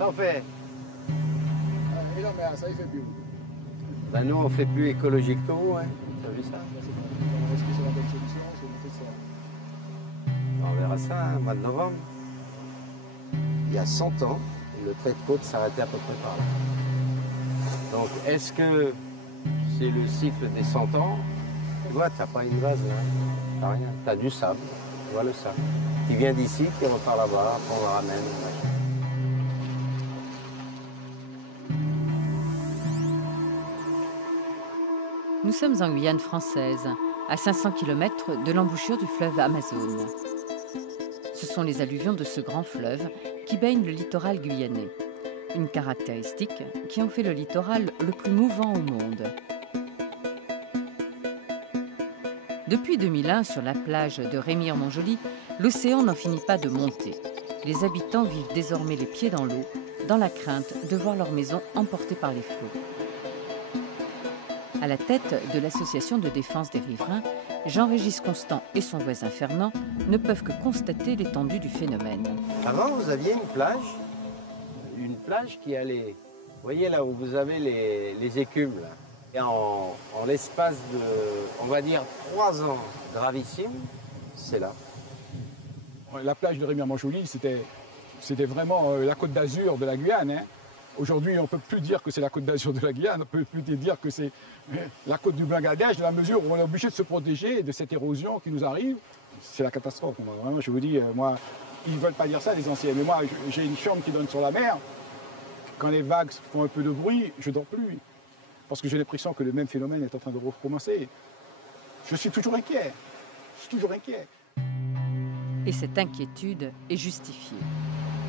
T'en fais? Et non, mais ça, il fait bio. Ben nous, on fait plus écologique que vous, hein. T'as vu ça? Est-ce que c'est la bonne solution? C'est ça. On verra ça, hein, mois de novembre. Il y a 100 ans, le trait de côte s'arrêtait à peu près par là. Donc, est-ce que c'est le cycle des 100 ans? Tu vois, t'as pas une vase là, t'as rien. T'as du sable, tu vois le sable, qui vient d'ici, qui repart là-bas, après on le ramène. Machin. Nous sommes en Guyane française, à 500 km de l'embouchure du fleuve Amazone. Ce sont les alluvions de ce grand fleuve qui baignent le littoral guyanais. Une caractéristique qui en fait le littoral le plus mouvant au monde. Depuis 2001, sur la plage de Remire-Montjoly, l'océan n'en finit pas de monter. Les habitants vivent désormais les pieds dans l'eau, dans la crainte de voir leur maison emportée par les flots. À la tête de l'association de défense des riverains, Jean-Régis Constant et son voisin Fernand ne peuvent que constater l'étendue du phénomène. Avant, vous aviez une plage qui allait, vous voyez là où vous avez les écumes, là. Et en l'espace de, on va dire, 3 ans gravissime, c'est là. La plage de Remire-Montjoly, c'était vraiment la côte d'Azur de la Guyane. Hein. Aujourd'hui, on ne peut plus dire que c'est la côte d'Azur de la Guyane, on ne peut plus dire que c'est la côte du Bangladesh, dans la mesure où on est obligé de se protéger de cette érosion qui nous arrive. C'est la catastrophe. Vraiment, je vous dis, moi, ils ne veulent pas dire ça, les anciens, mais moi, j'ai une chambre qui donne sur la mer. Quand les vagues font un peu de bruit, je ne dors plus. Parce que j'ai l'impression que le même phénomène est en train de recommencer. Je suis toujours inquiet. Je suis toujours inquiet. Et cette inquiétude est justifiée.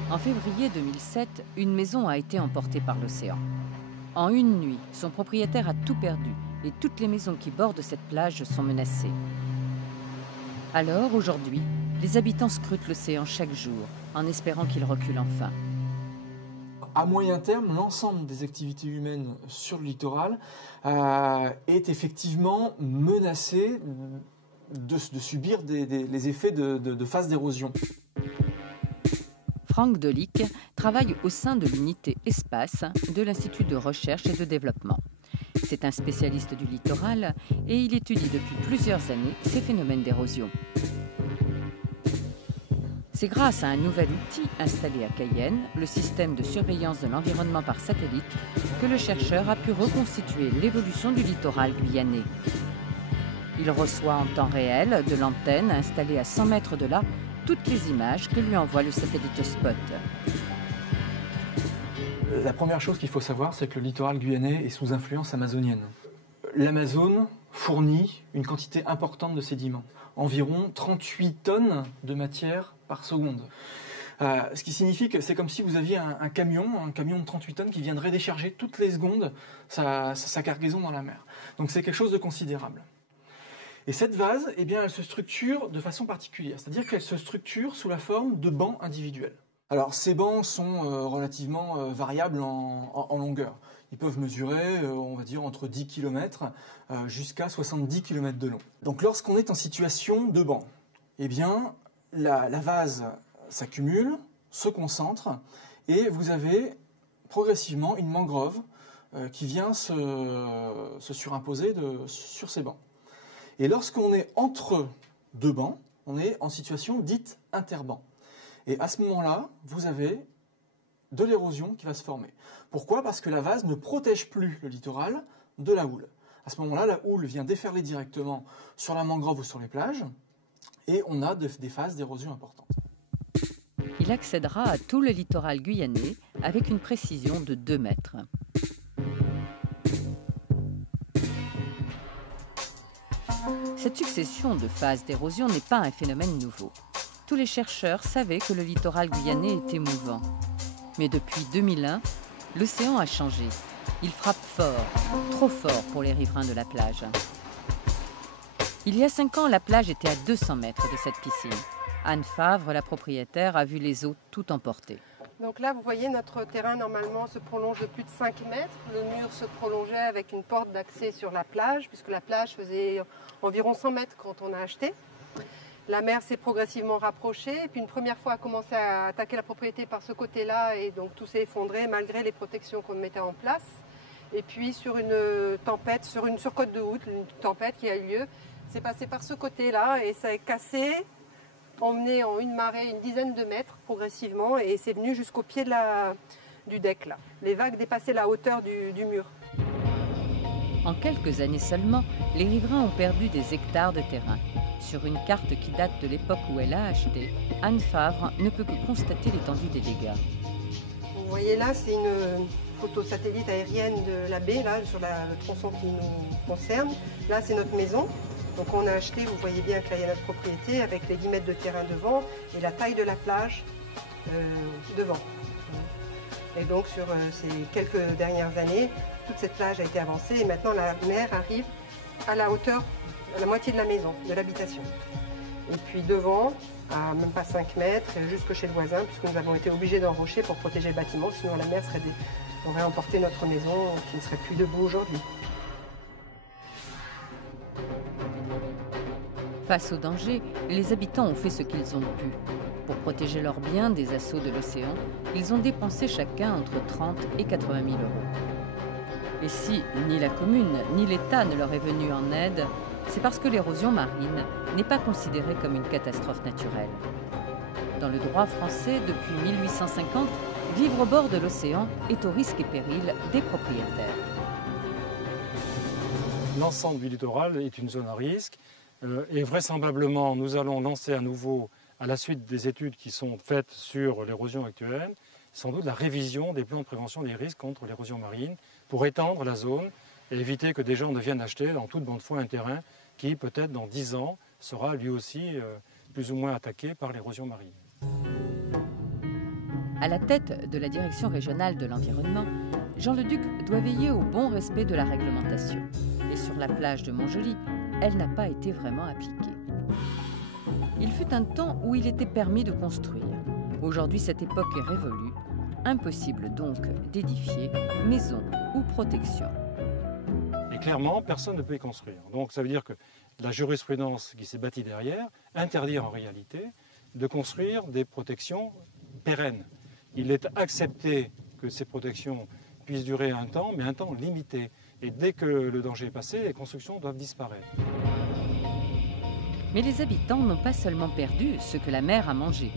En février 2007, une maison a été emportée par l'océan. En une nuit, son propriétaire a tout perdu et toutes les maisons qui bordent cette plage sont menacées. Alors, aujourd'hui, les habitants scrutent l'océan chaque jour, en espérant qu'il recule enfin. À moyen terme, l'ensemble des activités humaines sur le littoral est effectivement menacé de subir les effets de phase d'érosion. Franck Delic travaille au sein de l'unité Espace de l'Institut de recherche et de développement. C'est un spécialiste du littoral et il étudie depuis plusieurs années ces phénomènes d'érosion. C'est grâce à un nouvel outil installé à Cayenne, le système de surveillance de l'environnement par satellite, que le chercheur a pu reconstituer l'évolution du littoral guyanais. Il reçoit en temps réel de l'antenne installée à 100 mètres de là toutes les images que lui envoie le satellite Spot. La première chose qu'il faut savoir, c'est que le littoral guyanais est sous influence amazonienne. L'Amazone fournit une quantité importante de sédiments, environ 38 tonnes de matière par seconde. Ce qui signifie que c'est comme si vous aviez un camion de 38 tonnes qui viendrait décharger toutes les secondes sa cargaison dans la mer. Donc c'est quelque chose de considérable. Et cette vase, eh bien, elle se structure de façon particulière, c'est-à-dire qu'elle se structure sous la forme de bancs individuels. Alors ces bancs sont relativement variables en longueur. Ils peuvent mesurer, on va dire, entre 10 km jusqu'à 70 km de long. Donc lorsqu'on est en situation de banc, eh bien, la vase s'accumule, se concentre, et vous avez progressivement une mangrove qui vient se surimposer sur ces bancs. Et lorsqu'on est entre deux bancs, on est en situation dite interbanc. Et à ce moment-là, vous avez de l'érosion qui va se former. Pourquoi? Parce que la vase ne protège plus le littoral de la houle. À ce moment-là, la houle vient déferler directement sur la mangrove ou sur les plages, et on a des phases d'érosion importantes. Il accédera à tout le littoral guyanais avec une précision de 2 mètres. Cette succession de phases d'érosion n'est pas un phénomène nouveau. Tous les chercheurs savaient que le littoral guyanais était mouvant. Mais depuis 2001, l'océan a changé. Il frappe fort, trop fort pour les riverains de la plage. Il y a 5 ans, la plage était à 200 mètres de cette piscine. Anne Favre, la propriétaire, a vu les eaux tout emporter. Donc là, vous voyez, notre terrain normalement se prolonge de plus de 5 mètres. Le mur se prolongeait avec une porte d'accès sur la plage, puisque la plage faisait environ 100 mètres quand on a acheté. La mer s'est progressivement rapprochée, et puis une première fois a commencé à attaquer la propriété par ce côté-là, et donc tout s'est effondré malgré les protections qu'on mettait en place. Et puis sur une tempête, sur Côte de Houte, une tempête qui a eu lieu, c'est passé par ce côté-là et ça est cassé, emmené en une marée une dizaine de mètres progressivement, et c'est venu jusqu'au pied du deck là. Les vagues dépassaient la hauteur du mur. En quelques années seulement, les riverains ont perdu des hectares de terrain. Sur une carte qui date de l'époque où elle a acheté, Anne Favre ne peut que constater l'étendue des dégâts. Vous voyez là, c'est une photo satellite aérienne de la baie, là, sur le tronçon qui nous concerne. Là, c'est notre maison. Donc on a acheté, vous voyez bien que là, il y a notre propriété avec les 10 mètres de terrain devant et la taille de la plage devant. Et donc sur ces quelques dernières années, toute cette plage a été avancée et maintenant la mer arrive à la hauteur, à la moitié de la maison, de l'habitation. Et puis devant, à même pas 5 mètres, jusque chez le voisin, puisque nous avons été obligés d'enrocher pour protéger le bâtiment, sinon la mer aurait emporté notre maison qui ne serait plus debout aujourd'hui. Face au danger, les habitants ont fait ce qu'ils ont pu. Pour protéger leurs biens des assauts de l'océan, ils ont dépensé chacun entre 30 et 80 000 €. Et si ni la commune ni l'État ne leur est venu en aide, c'est parce que l'érosion marine n'est pas considérée comme une catastrophe naturelle. Dans le droit français, depuis 1850, vivre au bord de l'océan est au risque et péril des propriétaires. L'ensemble du littoral est une zone à risque et vraisemblablement nous allons lancer à nouveau, à la suite des études qui sont faites sur l'érosion actuelle, sans doute la révision des plans de prévention des risques contre l'érosion marine pour étendre la zone et éviter que des gens ne viennent acheter en toute bonne foi un terrain qui peut-être dans 10 ans sera lui aussi plus ou moins attaqué par l'érosion marine. À la tête de la direction régionale de l'environnement, Jean Leduc doit veiller au bon respect de la réglementation. Et sur la plage de Montjoly, elle n'a pas été vraiment appliquée. Il fut un temps où il était permis de construire. Aujourd'hui, cette époque est révolue. Impossible donc d'édifier maison ou protection. Et clairement, personne ne peut y construire. Donc ça veut dire que la jurisprudence qui s'est bâtie derrière interdit en réalité de construire des protections pérennes. Il est accepté que ces protections puissent durer un temps, mais un temps limité. Et dès que le danger est passé, les constructions doivent disparaître. Mais les habitants n'ont pas seulement perdu ce que la mer a mangé.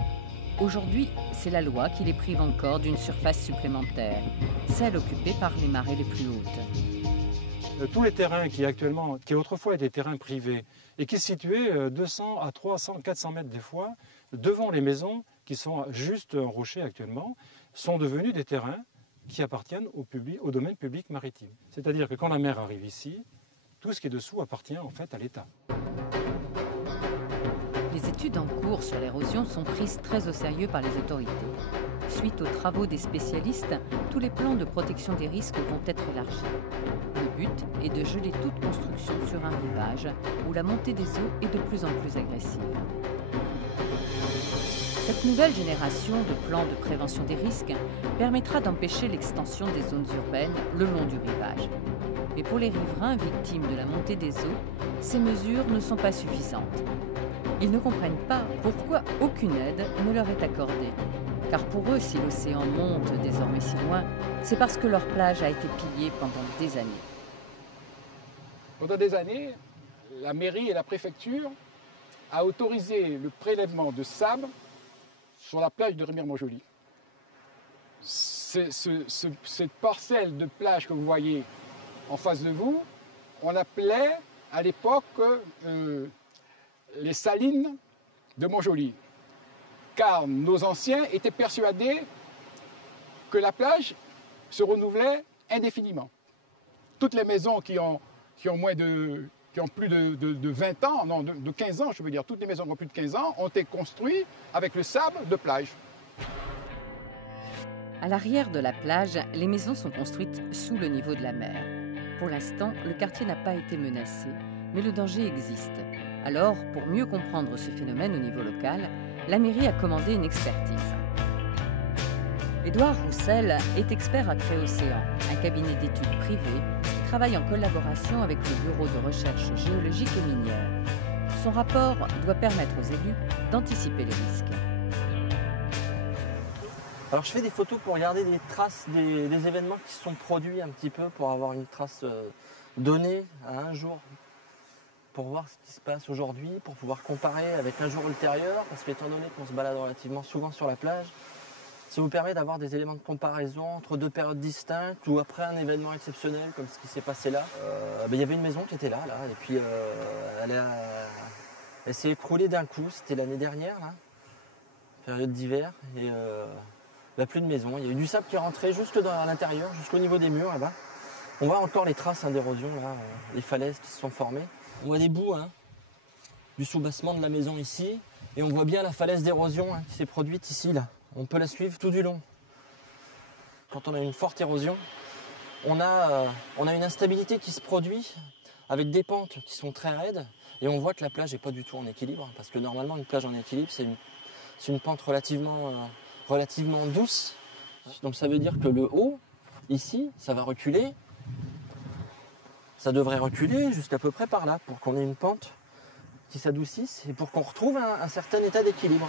Aujourd'hui, c'est la loi qui les prive encore d'une surface supplémentaire, celle occupée par les marées les plus hautes. Tous les terrains qui autrefois étaient terrains privés et qui se situaient 200 à 300, 400 mètres des fois, devant les maisons qui sont juste enrochées actuellement, sont devenus des terrains qui appartiennent au domaine public maritime. C'est-à-dire que quand la mer arrive ici, tout ce qui est dessous appartient en fait à l'État. Les études en cours sur l'érosion sont prises très au sérieux par les autorités. Suite aux travaux des spécialistes, tous les plans de protection des risques vont être élargis. Le but est de geler toute construction sur un rivage où la montée des eaux est de plus en plus agressive. Cette nouvelle génération de plans de prévention des risques permettra d'empêcher l'extension des zones urbaines le long du rivage. Mais pour les riverains victimes de la montée des eaux, ces mesures ne sont pas suffisantes. Ils ne comprennent pas pourquoi aucune aide ne leur est accordée. Car pour eux, si l'océan monte désormais si loin, c'est parce que leur plage a été pillée pendant des années. Pendant des années, la mairie et la préfecture ont autorisé le prélèvement de sable sur la plage de Remire-Montjoly. Cette parcelle de plage que vous voyez en face de vous, on appelait à l'époque les salines de Montjoly. Car nos anciens étaient persuadés que la plage se renouvelait indéfiniment. Toutes les maisons qui ont plus de 20 ans, non, de 15 ans, je veux dire, toutes les maisons qui ont plus de 15 ans ont été construites avec le sable de plage. À l'arrière de la plage, les maisons sont construites sous le niveau de la mer. Pour l'instant, le quartier n'a pas été menacé, mais le danger existe. Alors, pour mieux comprendre ce phénomène au niveau local, la mairie a commandé une expertise. Édouard Roussel est expert à Créocéan, un cabinet d'études privé qui travaille en collaboration avec le Bureau de recherche géologique et minière. Son rapport doit permettre aux élus d'anticiper les risques. Alors je fais des photos pour regarder des traces des événements qui se sont produits un petit peu, pour avoir une trace donnée à un jour, pour voir ce qui se passe aujourd'hui, pour pouvoir comparer avec un jour ultérieur, parce qu'étant donné qu'on se balade relativement souvent sur la plage, ça vous permet d'avoir des éléments de comparaison entre deux périodes distinctes ou après un événement exceptionnel comme ce qui s'est passé là. Il y avait une maison qui était là et puis elle s'est écroulée d'un coup, c'était l'année dernière, là, période d'hiver, et plus de maison. Il y a eu du sable qui est rentré jusque dans l'intérieur, jusqu'au niveau des murs là-bas. On voit encore les traces d'érosion, là, les falaises qui se sont formées. On voit des bouts du soubassement de la maison ici, et on voit bien la falaise d'érosion qui s'est produite ici, là. On peut la suivre tout du long. Quand on a une forte érosion, on a une instabilité qui se produit avec des pentes qui sont très raides, et on voit que la plage n'est pas du tout en équilibre, parce que normalement une plage en équilibre, c'est une pente relativement douce. Donc ça veut dire que le haut, ici, ça va reculer. Ça devrait reculer jusqu'à peu près par là, pour qu'on ait une pente qui s'adoucisse et pour qu'on retrouve un certain état d'équilibre.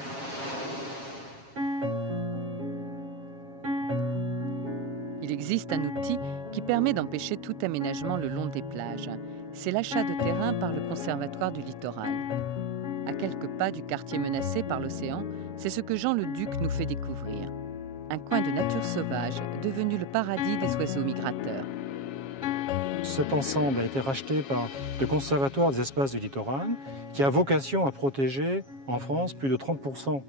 Il existe un outil qui permet d'empêcher tout aménagement le long des plages. C'est l'achat de terrain par le Conservatoire du littoral. À quelques pas du quartier menacé par l'océan, c'est ce que Jean Le Duc nous fait découvrir. Un coin de nature sauvage devenu le paradis des oiseaux migrateurs. Cet ensemble a été racheté par le Conservatoire des espaces du littoral, qui a vocation à protéger en France plus de 30%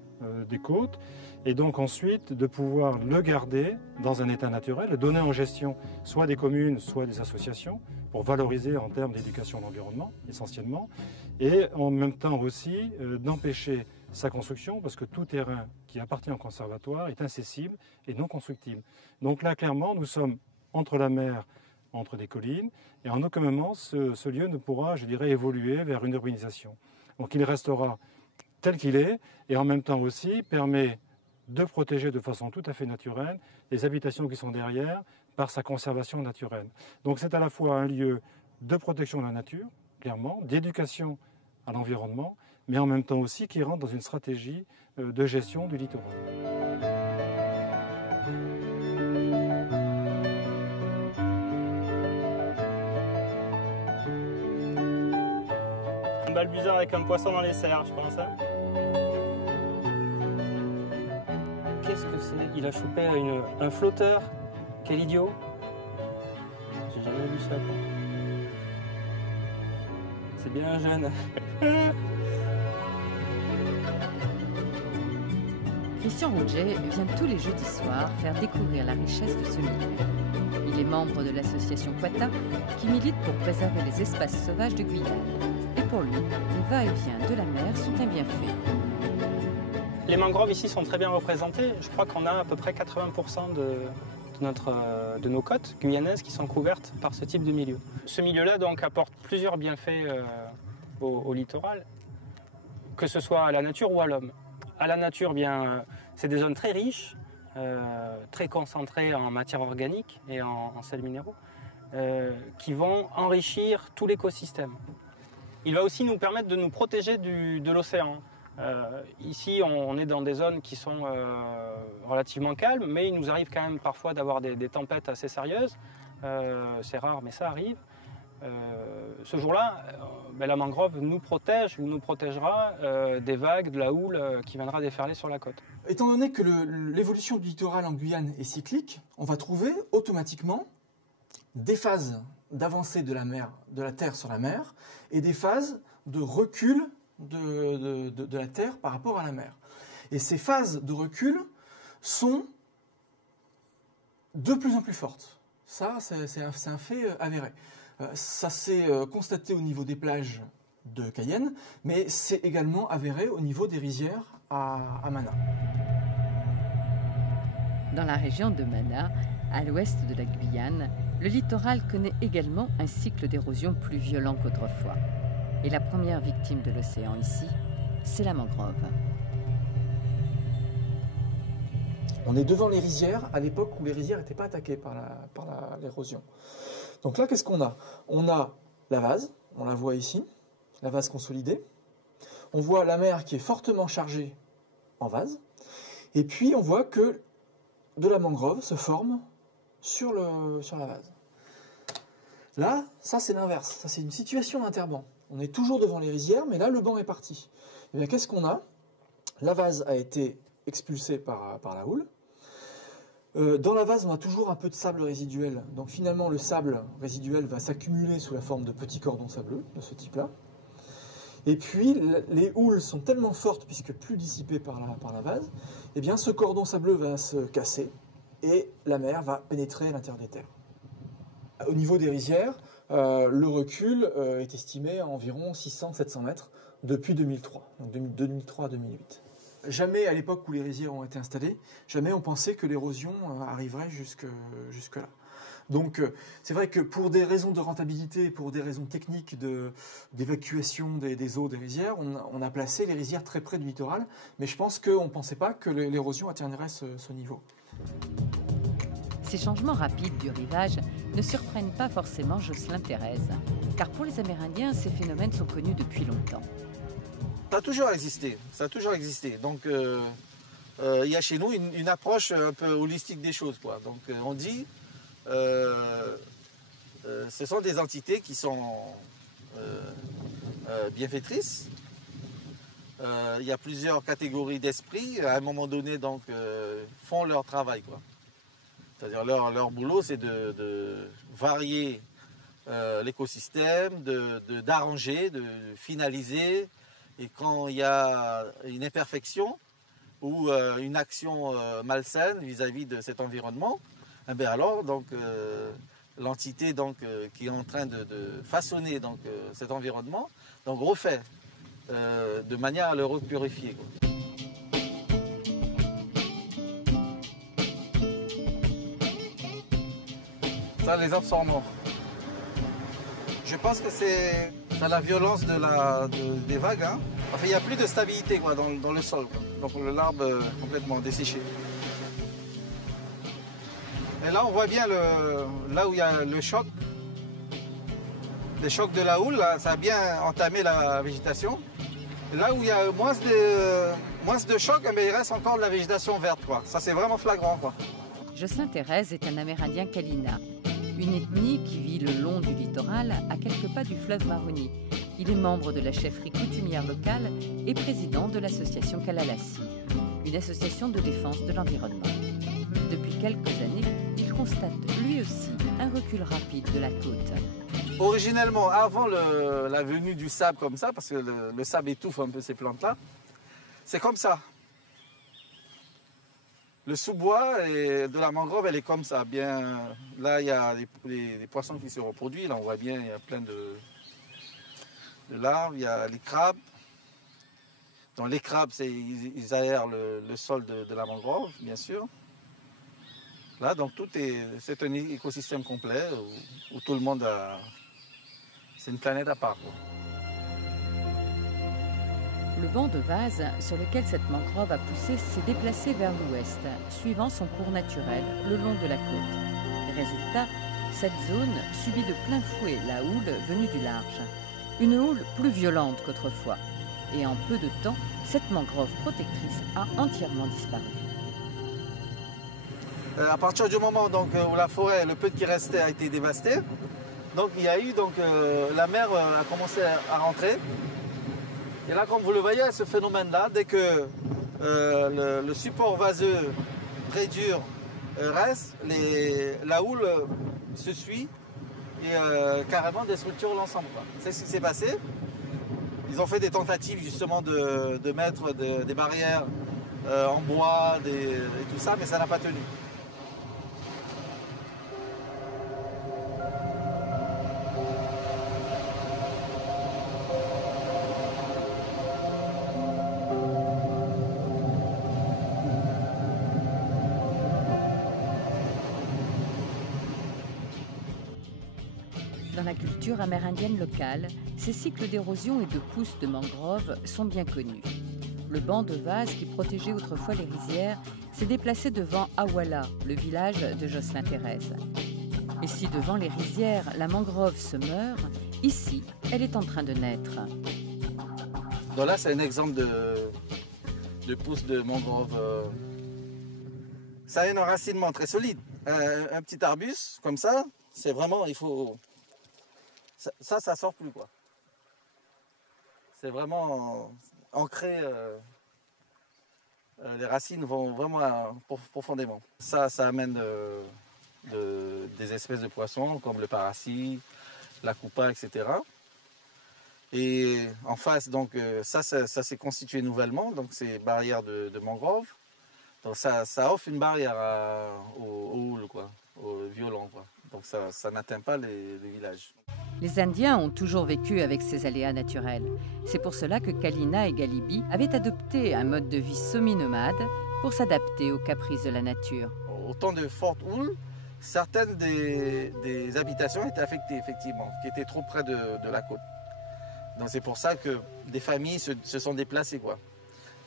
des côtes, et donc ensuite de pouvoir le garder dans un état naturel, le donner en gestion soit des communes, soit des associations, pour valoriser en termes d'éducation de l'environnement essentiellement, et en même temps aussi d'empêcher sa construction, parce que tout terrain qui appartient au conservatoire est incessible et non constructible. Donc là, clairement, nous sommes entre la mer, entre des collines, et en aucun moment ce lieu ne pourra, je dirais, évoluer vers une urbanisation. Donc il restera tel qu'il est, et en même temps aussi permet de protéger de façon tout à fait naturelle les habitations qui sont derrière par sa conservation naturelle. Donc c'est à la fois un lieu de protection de la nature, clairement, d'éducation à l'environnement, mais en même temps aussi qui rentre dans une stratégie de gestion du littoral. Un balbuzard avec un poisson dans les serres, je pense. Qu'est-ce que c'est? Il a chopé un flotteur. Quel idiot. J'ai jamais vu ça. C'est bien jeune. Christian Rouget vient tous les jeudis soirs faire découvrir la richesse de ce milieu. Il est membre de l'association Quata qui milite pour préserver les espaces sauvages de Guyane. Et pour lui, les va-et-vient de la mer sont un bienfait. Les mangroves ici sont très bien représentées. Je crois qu'on a à peu près 80% de nos côtes guyanaises qui sont couvertes par ce type de milieu. Ce milieu-là donc apporte plusieurs bienfaits au littoral, que ce soit à la nature ou à l'homme. À la nature, bien, c'est des zones très riches, très concentrées en matière organique et en sels minéraux, qui vont enrichir tout l'écosystème. Il va aussi nous permettre de nous protéger de l'océan. Ici, on est dans des zones qui sont relativement calmes, mais il nous arrive quand même parfois d'avoir des tempêtes assez sérieuses. C'est rare, mais ça arrive. Ce jour-là, la mangrove nous protège ou nous protégera des vagues, de la houle qui viendra déferler sur la côte. Étant donné que l'évolution du littoral en Guyane est cyclique, on va trouver automatiquement des phases d'avancée de la Terre sur la mer et des phases de recul de la Terre par rapport à la mer. Et ces phases de recul sont de plus en plus fortes. Ça, c'est un fait avéré. Ça s'est constaté au niveau des plages de Cayenne, mais c'est également avéré au niveau des rizières à Mana. Dans la région de Mana, à l'ouest de la Guyane, le littoral connaît également un cycle d'érosion plus violent qu'autrefois. Et la première victime de l'océan ici, c'est la mangrove. On est devant les rizières à l'époque où les rizières n'étaient pas attaquées par l'érosion. Donc là, qu'est-ce qu'on a? On a la vase, on la voit ici, la vase consolidée. on voit la mer qui est fortement chargée en vase, et puis on voit que de la mangrove se forme sur la vase. Là, ça c'est l'inverse, ça c'est une situation d'interbanc. On est toujours devant les rizières, mais là le banc est parti. Et bien qu'est-ce qu'on a? La vase a été expulsée par la houle. Dans la vase, on a toujours un peu de sable résiduel. Donc finalement, le sable résiduel va s'accumuler sous la forme de petits cordons sableux de ce type-là. Et puis, les houles sont tellement fortes, puisque plus dissipées par la vase, eh bien, ce cordon sableux va se casser et la mer va pénétrer à l'intérieur des terres. Au niveau des rizières, le recul est estimé à environ 600-700 mètres depuis 2003, donc 2003 à 2008. Jamais, à l'époque où les rizières ont été installées, jamais on pensait que l'érosion arriverait jusque-là. Donc c'est vrai que pour des raisons de rentabilité, pour des raisons techniques d'évacuation des eaux des rizières, on a placé les rizières très près du littoral, mais je pense qu'on ne pensait pas que l'érosion atteindrait ce niveau. Ces changements rapides du rivage ne surprennent pas forcément Jocelyn Thérèse, car pour les Amérindiens, ces phénomènes sont connus depuis longtemps. Ça a toujours existé. Donc, il y a chez nous une approche un peu holistique des choses, quoi. Donc, on dit, ce sont des entités qui sont bienfaitrices. Il y a plusieurs catégories d'esprits. À un moment donné, donc, font leur travail, quoi. C'est-à-dire leur boulot, c'est de varier l'écosystème, d'arranger, de finaliser. Et quand il y a une imperfection ou une action malsaine vis-à-vis de cet environnement, eh bien alors donc l'entité qui est en train de façonner cet environnement donc refait de manière à le repurifier, quoi. Ça, les absorbants. Je pense que c'est la violence des vagues. Hein. Enfin, il n'y a plus de stabilité, quoi, dans le sol, quoi. Donc l'arbre est complètement desséché. Et là, on voit bien là où il y a le choc. Le choc de la houle, là, ça a bien entamé la végétation. Et là où il y a moins de choc, mais il reste encore de la végétation verte, quoi. Ça, c'est vraiment flagrant, quoi. Jocelyn Thérèse est un Amérindien Kalina, une ethnie qui vit le long du littoral à quelques pas du fleuve Maroni. Il est membre de la chefferie coutumière locale et président de l'association Kalalassi, une association de défense de l'environnement. Depuis quelques années, il constate lui aussi un recul rapide de la côte. Originellement, avant la venue du sable comme ça, parce que le sable étouffe un peu ces plantes-là, c'est comme ça. Le sous-bois et de la mangrove, elle est comme ça. Bien, là, il y a les poissons qui se reproduisent. Là, on voit bien, il y a plein de larves. Il y a les crabes. Donc, les crabes, ils aèrent le sol de la mangrove, bien sûr. Là, donc, c'est un écosystème complet où tout le monde a... C'est une planète à part, quoi. Le banc de vase sur lequel cette mangrove a poussé s'est déplacé vers l'ouest, suivant son cours naturel le long de la côte. Résultat, cette zone subit de plein fouet la houle venue du large. Une houle plus violente qu'autrefois. Et en peu de temps, cette mangrove protectrice a entièrement disparu. À partir du moment donc, où la forêt, le peu qui restait, a été dévasté, donc il y a eu la mer a commencé à rentrer. Et là, comme vous le voyez, ce phénomène-là, dès que le support vaseux très dur reste, la houle se suit et carrément déstructure l'ensemble. C'est ce qui s'est passé. Ils ont fait des tentatives justement de mettre des barrières en bois et tout ça, mais ça n'a pas tenu. Dans la culture amérindienne locale, ces cycles d'érosion et de pousse de mangrove sont bien connus. Le banc de vase qui protégeait autrefois les rizières s'est déplacé devant Awala, le village de Jocelyn Thérèse. Et si devant les rizières, la mangrove se meurt, ici, elle est en train de naître. Donc là, c'est un exemple de pousse de mangrove. Ça a un enracinement très solide. Un petit arbuste comme ça, c'est vraiment, il faut... Ça sort plus, quoi. C'est vraiment ancré. Les racines vont vraiment profondément. Ça amène des espèces de poissons comme le parasit, la coupa, etc. Et en face, donc, ça s'est constitué nouvellement, donc c'est barrière de mangrove. Donc ça offre une barrière au houle, quoi, au violon, quoi. Donc ça n'atteint pas les villages. Les Indiens ont toujours vécu avec ces aléas naturels. C'est pour cela que Kalina et Galibi avaient adopté un mode de vie semi-nomade pour s'adapter aux caprices de la nature. Au temps de forte houle, certaines des habitations étaient affectées, effectivement, qui étaient trop près de la côte. Donc c'est pour ça que des familles se sont déplacées, quoi.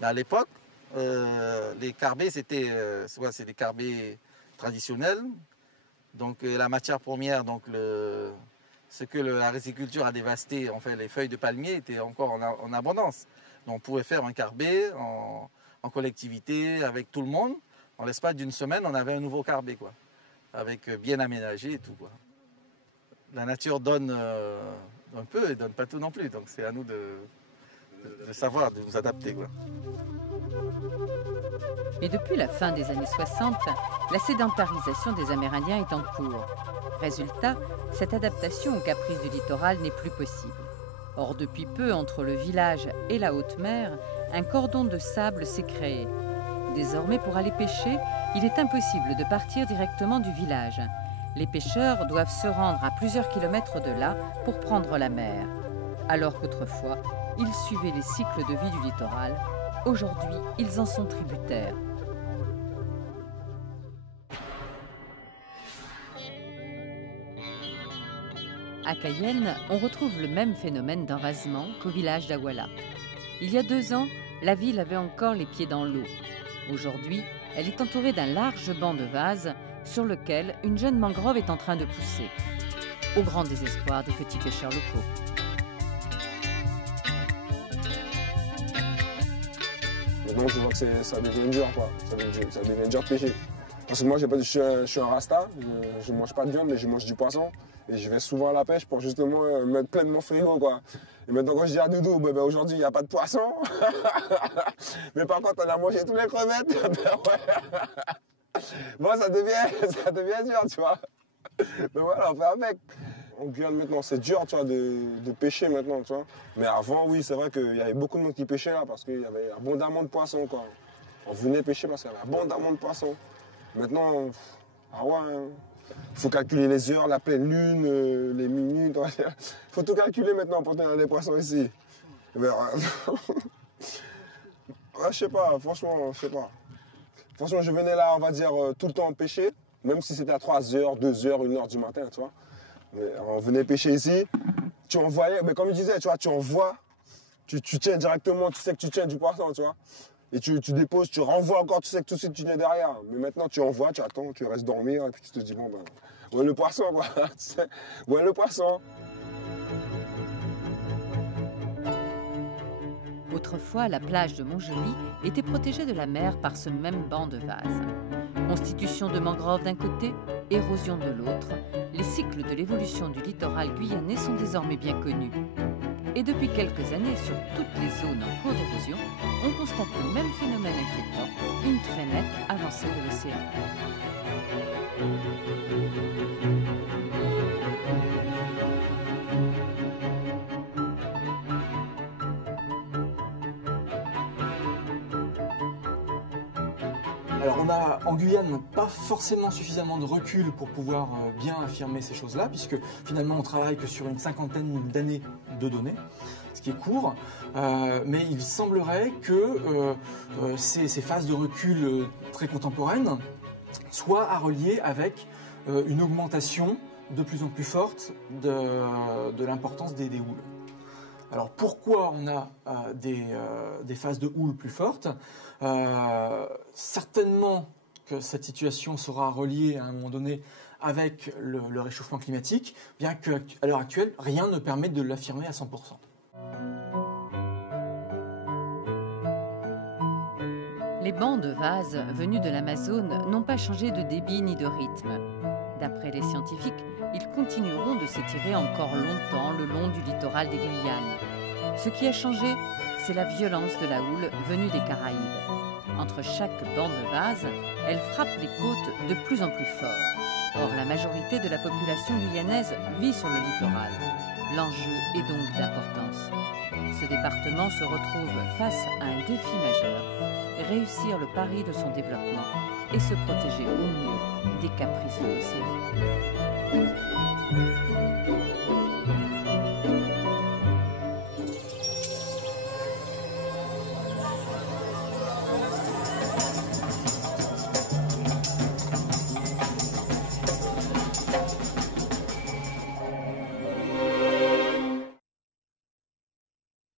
Mais à l'époque, les carbets, c'est des carbets traditionnels. Donc la matière première, donc ce que la riziculture a dévasté, en fait, les feuilles de palmier étaient encore en abondance. Donc on pouvait faire un carbet en collectivité avec tout le monde. En l'espace d'une semaine, on avait un nouveau carbet, quoi, avec bien aménagé et tout, quoi. La nature donne un peu et donne pas tout non plus. Donc c'est à nous de savoir, de nous adapter, quoi. Mais depuis la fin des années 60, la sédentarisation des Amérindiens est en cours. Résultat, cette adaptation aux caprices du littoral n'est plus possible. Or, depuis peu, entre le village et la haute mer, un cordon de sable s'est créé. Désormais, pour aller pêcher, il est impossible de partir directement du village. Les pêcheurs doivent se rendre à plusieurs kilomètres de là pour prendre la mer. Alors qu'autrefois, ils suivaient les cycles de vie du littoral. Aujourd'hui, ils en sont tributaires. À Cayenne, on retrouve le même phénomène d'envasement qu'au village d'Awala. Il y a 2 ans, la ville avait encore les pieds dans l'eau. Aujourd'hui, elle est entourée d'un large banc de vases sur lequel une jeune mangrove est en train de pousser, au grand désespoir des petits pêcheurs locaux. Maintenant, je vois que ça devient dur, quoi. Ça devient dur de pêcher. Parce que moi, je suis un rasta, je ne mange pas de viande, mais je mange du poisson. Et je vais souvent à la pêche pour justement mettre plein de mon frigo, quoi. Et maintenant, quand je dis à Doudou, aujourd'hui, il n'y a pas de poisson. Mais par contre, on a mangé tous les crevettes. Ouais. Bon, ça devient dur, tu vois. Donc voilà, on fait avec. En Guyane, maintenant, c'est dur, tu vois, de pêcher maintenant, tu vois. Mais avant, oui, c'est vrai qu'il y avait beaucoup de monde qui pêchait là, parce qu'il y avait abondamment de poissons, quoi. On venait pêcher parce qu'il y avait abondamment de poissons. Maintenant, ah ouais, il faut calculer les heures, la pleine lune, les minutes. Il faut tout calculer maintenant pour tenir les poissons ici. Mais, ouais, je sais pas, franchement, je sais pas. Franchement, je venais là, on va dire, tout le temps pêcher, même si c'était à 3h, 2h, 1h du matin, tu vois. Mais on venait pêcher ici, tu envoyais, mais comme je disais, tu vois, tu envoies, tu tiens directement, tu sais que tu tiens du poisson, tu vois. Et tu déposes, tu renvoies encore, tu sais que tout de suite tu tiens derrière. Mais maintenant tu envoies, tu attends, tu restes dormir et puis tu te dis, bon ben, ouais le poisson quoi, tu sais, ouais le poisson. Autrefois, la plage de Montjoly était protégée de la mer par ce même banc de vases. Constitution de mangroves d'un côté, érosion de l'autre, les cycles de l'évolution du littoral guyanais sont désormais bien connus. Et depuis quelques années, sur toutes les zones en cours d'érosion, on constate le même phénomène inquiétant, une très nette avancée de l'océan. Alors on a en Guyane pas forcément suffisamment de recul pour pouvoir bien affirmer ces choses-là, puisque finalement on travaille que sur une 50aine d'années de données, ce qui est court, mais il semblerait que ces phases de recul très contemporaines soient à relier avec une augmentation de plus en plus forte de l'importance des houles. Alors pourquoi on a des phases de houle plus fortes? Certainement que cette situation sera reliée à un moment donné avec le réchauffement climatique, bien qu'à l'heure actuelle, rien ne permet de l'affirmer à 100%. Les bancs de vases venus de l'Amazone n'ont pas changé de débit ni de rythme. D'après les scientifiques, ils continueront de s'étirer encore longtemps le long du littoral des Guyanes. Ce qui a changé, c'est la violence de la houle venue des Caraïbes. Entre chaque banc de vase, elle frappe les côtes de plus en plus fort. Or, la majorité de la population guyanaise vit sur le littoral. L'enjeu est donc d'importance. Ce département se retrouve face à un défi majeur, réussir le pari de son développement et se protéger au mieux